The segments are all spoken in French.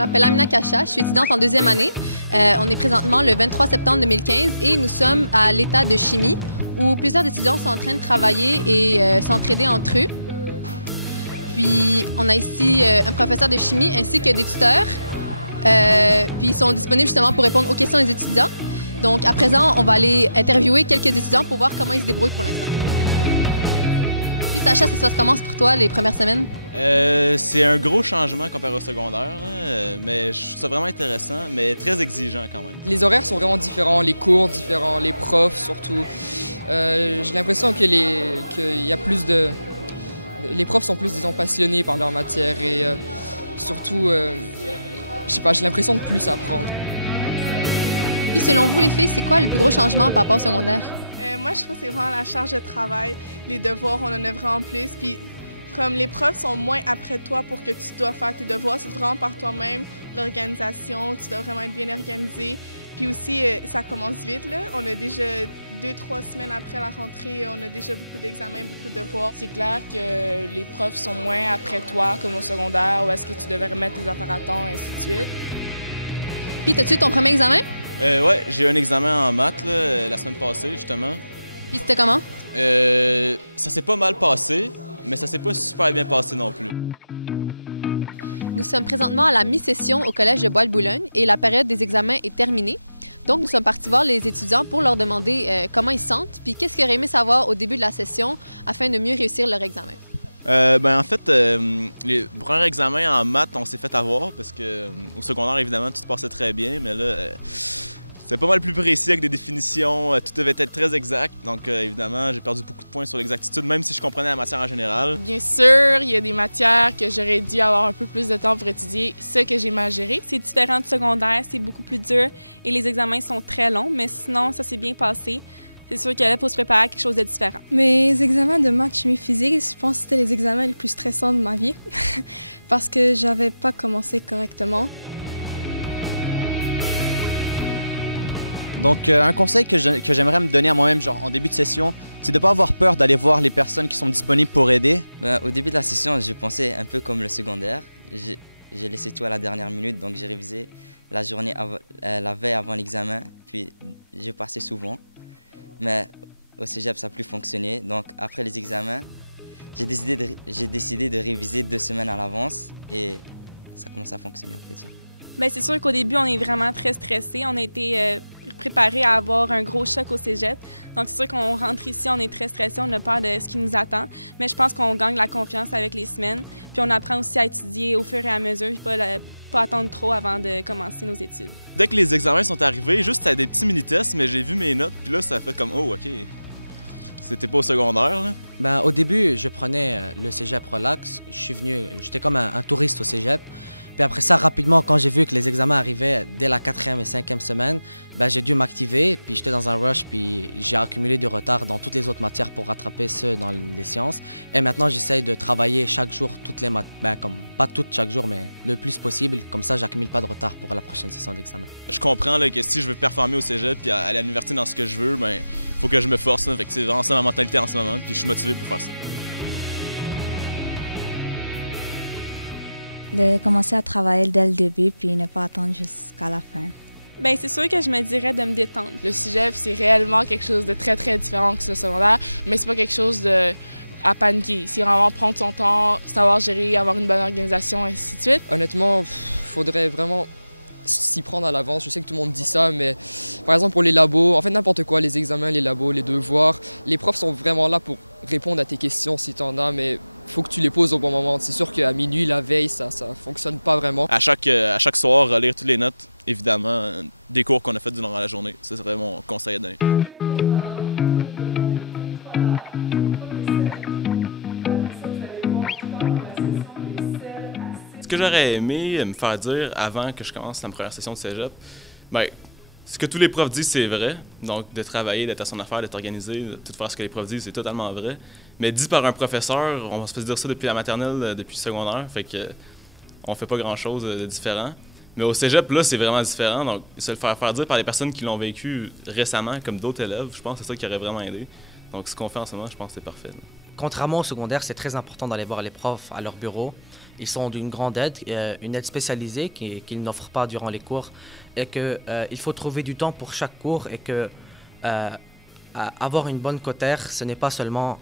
m'appelle Amina Kacha, je suis étudiante en deuxième année. On est présentement le 23 septembre 2015 et nous sommes à l'état de chimie où plusieurs étudiants sont en train de travailler et s'entraider entre eux. Puis on a ici un professeur de chimie ainsi que des tuteurs. Puis ils sont disponibles justement pour répondre aux questions des étudiants. Donc à présent, on va aller interviewer quelques étudiants pour voir comment ils se débrouillent pour l'instant. Puis Sacha, ça se passe comment pour toi les premières semaines? C'est un gros changement comparé au secondaire, là, mais je trouve ça vraiment intéressant, mais très exigeant quand même. Les horaires sont vraiment différents, les cours différents, les profs surtout. J'ai l'impression que qu'il y a plus de... Les profs sont plus, disons, passionnés par leur matière et surtout, je sais pas, j'ai l'impression de plus apprendre. Puis selon vous, les filles, c'est quoi le plus gros changement par rapport au secondaire? Moi, je trouve que c'est vraiment la charge de travail. Les devoirs, on en a vraiment plus. Puis comme les profs sont moins après toi pour que tu dois faire tes devoirs, c'est vraiment par toi-même, l'organisation, tu dois vraiment être bien organisé. Puis aussi, ça commence vite, là. On a déjà 2-3 semaines après la rentrée, on a déjà beaucoup d'examens, beaucoup de devoirs. C'est clair que les profs sont moins après toi, comme au secondaire, où est-ce que tu devais remettre tes affaires à temps, et ainsi de suite. Puis, t'as-tu eu ton premier examen? Ouais, j'ai eu un examen en maths là, la semaine passée, justement. Puis c'était comment? Ça s'est pas mal passé, mais ça s'est pas super bien passé non plus. Nous sommes présentement à la mi-session au Collège de Bois-le-Boulogne et la période des examens est terminée. Donc, nous sommes partis voir les étudiants pour leur demander comment ils se sentent puis qu'est-ce qu'ils auraient aimé savoir au début de la session afin de mieux réussir leur examen. En fait, les premiers examens en maths, on s'est fait avoir parce que au secondaire, évidemment, tout se passait très bien, mais là, c'était pas mal plus précis avec des définitions, tout devait être très exact. Donc, évidemment, j'ai perdu beaucoup de points sur l'exactitude, même si je comprenais la matière en général. Bien sûr, il y a des matières que j'aurais dû avoir un peu plus de temps pour étudier, ce que j'ai mal géré. C'est différent du secondaire, c'est beaucoup plus dur et les examens sont très longs, mais sinon, ça s'est bien passé. C'est sûr que là, il faut se préparer à quelque chose de différent. Mes examens de maths, chimie, physique, je pense que c'était les examens les plus stressants de ma vie parce que j'avais pas commencé correctement. Donc, un conseil que j'aimerais me donner à moi-même, genre en début de session, c'est de ne pas avoir peur d'aller voir les personnes qui sont disponibles pour aider. Au début de la session, j'ai pensé un peu comme le secondaire. J'ai laissé tout à la dernière minute, donc j'ai révisé la journée, la veille avant l'examen, puis j'ai passé souvent. Mais au cégep, ça n'a plus fonctionné. Donc, après les examens, j'ai décidé de réviser 2 semaines à l'avance et ça commence à fonctionner, on peut dire. Bien, c'est sûr qu'au début, on est vraiment très stressé. On a été préparés à avoir un gros choc au cégep. Donc, c'est sûr qu'on rentre ici, on est très stressé, on a peur de ce qui nous attend. Mais je pense qu'on gagne la confiance avec les semaines. Puis, on apprend aussi à étudier au fur et à mesure, puis pas attendre trop avant de commencer nos études. Dès que les examens sont arrivés, juste à des petits mini-tests, mais j'ai vu mes notes, puis là, ça a fait comme « Oh, OK, c'était pas au secondaire, là. » Ben, au début, je prenais le cégep relax. J'étais comme un touriste au cégep. Puis après ça, rapidement, quand j'ai vu que les examens arrivaient dès la 4e et 5e semaine, ben, j'ai dû m'activer. Puis j'étais dans un rush, puis j'ai accumulé du retard dans toutes les autres matières pour rattraper ceux dans les sciences. Et maintenant, j'essaye de travailler chaque jour, toutes les matières, ben, comme pas toutes chaque jour, mais le plus possible. Comme ça, j'accumule pas de retard pour la prochaine session d'examen. Je comprends là, que si je veux performer au cégep puis aller à l'université dans ce que je veux, ben faut que je me force. Fait que c'est vraiment ça ma mentalité en ce moment, puis je suis motivé pour faire ça. De commencer à travailler dès le début puis ne pas attendre jusqu'à la fin. Bien, c'est sûr que je me dirais de me détendre. Le cégep, c'est réellement quelque chose de très, très différent que le secondaire, mais c'est pas quelque chose à paniquer. C'est vraiment prendre son temps, savoir gérer, avoir une bonne organisation, et ainsi de suite. Honnêtement, faudrait vraiment s'y prendre à l'avance. Je sais que tout le monde dit ça, mais par exemple pour les labos, en fait n'importe quoi, les examens, les labos, les devoirs, les profs sont vraiment là pour répondre à tes questions si tu en as, mais faut que tu les poses au bon moment. C'est sûr qu'à minuit, la veille, ça fonctionne pas vraiment. À chaque soir, relire toutes les notes, évidemment, des cours qu'on a fait durant la journée. Ça serait mon conseil à donner. Ce que j'aurais aimé me faire dire avant que je commence la première session de cégep, bien, ce que tous les profs disent, c'est vrai. Donc, de travailler, d'être à son affaire, d'être organisé, de tout faire ce que les profs disent, c'est totalement vrai. Mais dit par un professeur, on se fait dire ça depuis la maternelle, depuis le secondaire, fait que on fait pas grand-chose de différent. Mais au cégep, là, c'est vraiment différent. Donc, se le faire dire par les personnes qui l'ont vécu récemment, comme d'autres élèves, je pense que c'est ça qui aurait vraiment aidé. Donc, ce qu'on fait en ce moment, je pense que c'est parfait. contrairement au secondaire, c'est très important d'aller voir les profs à leur bureau. Ils sont d'une grande aide, une aide spécialisée qu'ils n'offrent pas durant les cours. Et qu'il faut trouver du temps pour chaque cours et que avoir une bonne cotère, ce n'est pas seulement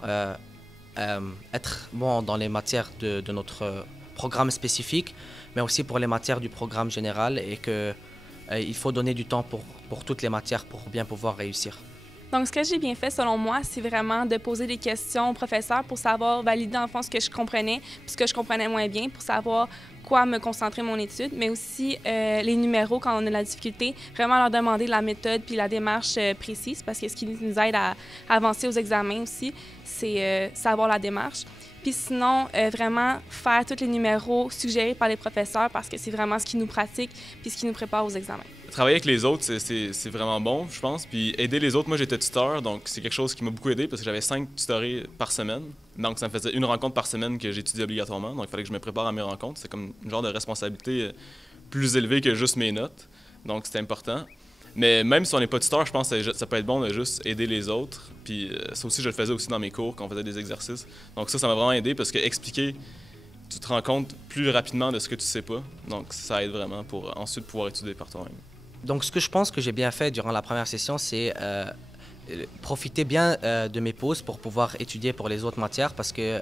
être bon dans les matières de notre programme spécifique, mais aussi pour les matières du programme général et qu'il faut donner du temps pour toutes les matières pour bien pouvoir réussir. Donc, ce que j'ai bien fait, selon moi, c'est vraiment de poser des questions au professeur pour savoir valider en fond ce que je comprenais, puis ce que je comprenais moins bien, pour savoir quoi me concentrer mon étude, mais aussi les numéros quand on a de la difficulté, vraiment leur demander la méthode puis la démarche précise, parce que ce qui nous aide à avancer aux examens aussi, c'est savoir la démarche. Puis sinon, vraiment faire tous les numéros suggérés par les professeurs, parce que c'est vraiment ce qui nous pratique puis ce qui nous prépare aux examens. Travailler avec les autres, c'est vraiment bon, je pense. Puis aider les autres, moi j'étais tuteur, donc c'est quelque chose qui m'a beaucoup aidé parce que j'avais 5 tutorés par semaine. Donc ça me faisait une rencontre par semaine que j'étudiais obligatoirement. Donc il fallait que je me prépare à mes rencontres. C'est comme une genre de responsabilité plus élevée que juste mes notes. Donc c'était important. Mais même si on n'est pas tuteur, je pense que ça peut être bon de juste aider les autres. Puis ça aussi, je le faisais aussi dans mes cours quand on faisait des exercices. Donc ça m'a vraiment aidé parce que expliquer, tu te rends compte plus rapidement de ce que tu sais pas. Donc ça aide vraiment pour ensuite pouvoir étudier par toi-même. Donc ce que je pense que j'ai bien fait durant la première session, c'est profiter bien de mes pauses pour pouvoir étudier pour les autres matières parce que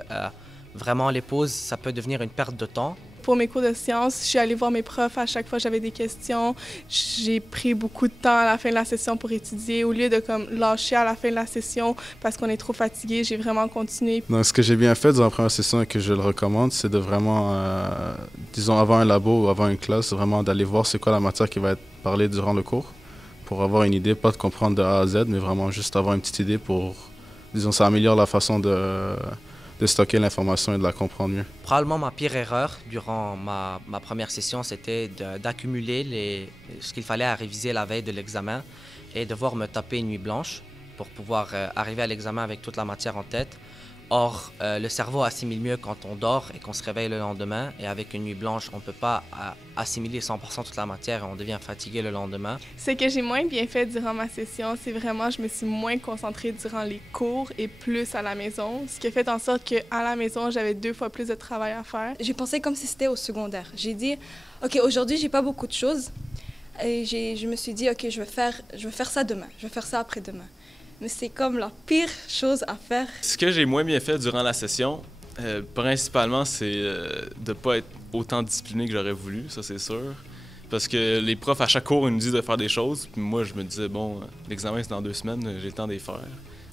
vraiment les pauses, ça peut devenir une perte de temps. Pour mes cours de sciences, je suis allée voir mes profs à chaque fois que j'avais des questions. J'ai pris beaucoup de temps à la fin de la session pour étudier. Au lieu de lâcher à la fin de la session parce qu'on est trop fatigué, j'ai vraiment continué. Donc, ce que j'ai bien fait dans la première session et que je le recommande, c'est de vraiment, disons, avant un labo ou avant une classe, vraiment d'aller voir c'est quoi la matière qui va être parlée durant le cours pour avoir une idée, pas de comprendre de A à Z, mais vraiment juste avoir une petite idée pour, disons, ça améliore la façon de stocker l'information et de la comprendre mieux. Probablement ma pire erreur durant ma première session, c'était d'accumuler ce qu'il fallait à réviser la veille de l'examen et devoir me taper une nuit blanche pour pouvoir arriver à l'examen avec toute la matière en tête. Or, le cerveau assimile mieux quand on dort et qu'on se réveille le lendemain. Et avec une nuit blanche, on ne peut pas assimiler 100% toute la matière et on devient fatigué le lendemain. Ce que j'ai moins bien fait durant ma session, c'est vraiment, je me suis moins concentrée durant les cours et plus à la maison. Ce qui a fait en sorte qu'à la maison, j'avais 2 fois plus de travail à faire. J'ai pensé comme si c'était au secondaire. J'ai dit, OK, aujourd'hui, j'ai pas beaucoup de choses. Et je me suis dit, OK, je vais faire ça demain. Je vais faire ça après-demain. Mais c'est comme la pire chose à faire. Ce que j'ai moins bien fait durant la session, principalement, c'est de ne pas être autant discipliné que j'aurais voulu, ça c'est sûr. Parce que les profs, à chaque cours, ils nous disent de faire des choses. Puis moi, je me disais, bon, l'examen c'est dans 2 semaines, j'ai le temps d'y faire.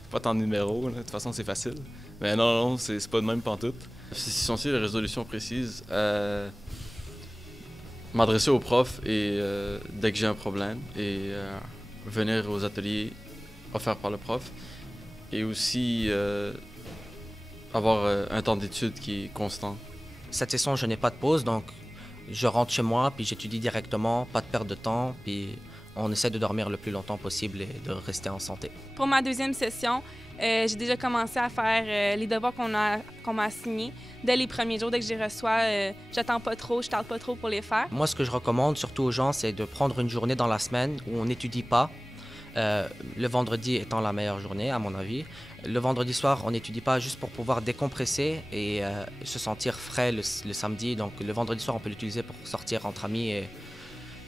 Pas tant de numéros, là. De toute façon, c'est facile. Mais non, c'est pas de même pantoute. C'est essentiel, les résolutions précises. M'adresser aux profs et dès que j'ai un problème et venir aux ateliers offert par le prof et aussi avoir un temps d'étude qui est constant. Cette session, je n'ai pas de pause, donc je rentre chez moi, puis j'étudie directement, pas de perte de temps, puis on essaie de dormir le plus longtemps possible et de rester en santé. Pour ma deuxième session, j'ai déjà commencé à faire les devoirs qu'on m'a assignés. Dès les premiers jours, dès que je les reçois, j'attends pas trop, je tarde pas trop pour les faire. Moi, ce que je recommande surtout aux gens, c'est de prendre une journée dans la semaine où on n'étudie pas. Le vendredi étant la meilleure journée, à mon avis. Le vendredi soir, on n'étudie pas juste pour pouvoir décompresser et se sentir frais le samedi. Donc, le vendredi soir, on peut l'utiliser pour sortir entre amis. Et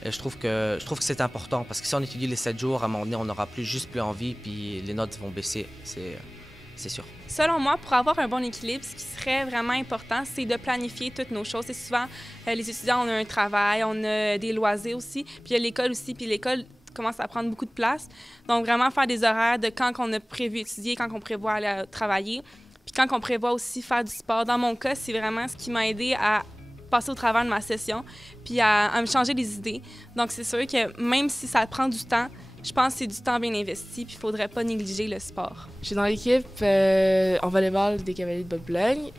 je trouve que c'est important parce que si on étudie les 7 jours, à un moment donné, on n'aura plus envie puis les notes vont baisser. C'est sûr. Selon moi, pour avoir un bon équilibre, ce qui serait vraiment important, c'est de planifier toutes nos choses. C'est souvent, les étudiants, on a un travail, on a des loisirs aussi, puis il y a l'école aussi, puis l'école commence à prendre beaucoup de place. Donc, vraiment faire des horaires de quand on a prévu étudier, quand on prévoit aller travailler, puis quand on prévoit aussi faire du sport. Dans mon cas, c'est vraiment ce qui m'a aidé à passer au travers de ma session, puis à me changer les idées. Donc, c'est sûr que même si ça prend du temps, je pense que c'est du temps bien investi, puis il ne faudrait pas négliger le sport. Je suis dans l'équipe en volleyball des Cavaliers de Bois-de-Boulogne.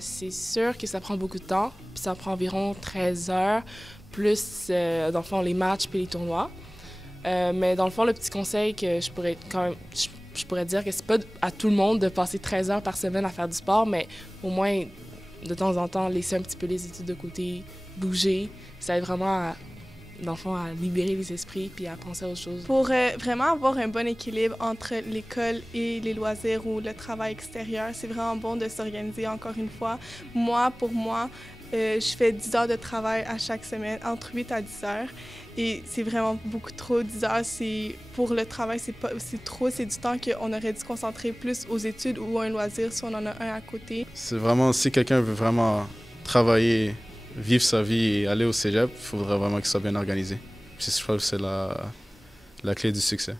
C'est sûr que ça prend beaucoup de temps, puis ça prend environ 13 heures, plus, dans le fond, les matchs puis les tournois. Mais dans le fond, le petit conseil que je pourrais dire que c'est pas à tout le monde de passer 13 heures par semaine à faire du sport, mais au moins, de temps en temps, laisser un petit peu les études de côté, bouger. Ça aide vraiment dans le fond, à libérer les esprits puis à penser à autre chose. Pour vraiment avoir un bon équilibre entre l'école et les loisirs ou le travail extérieur, c'est vraiment bon de s'organiser encore une fois. Pour moi, je fais 10 heures de travail à chaque semaine, entre 8 à 10 heures. Et c'est vraiment beaucoup trop. 10 heures, pour le travail, c'est trop. C'est du temps qu'on aurait dû se concentrer plus aux études ou à un loisir si on en a un à côté. C'est vraiment, si quelqu'un veut vraiment travailler, vivre sa vie et aller au cégep, il faudrait vraiment qu'il soit bien organisé. Puis je trouve que c'est la clé du succès.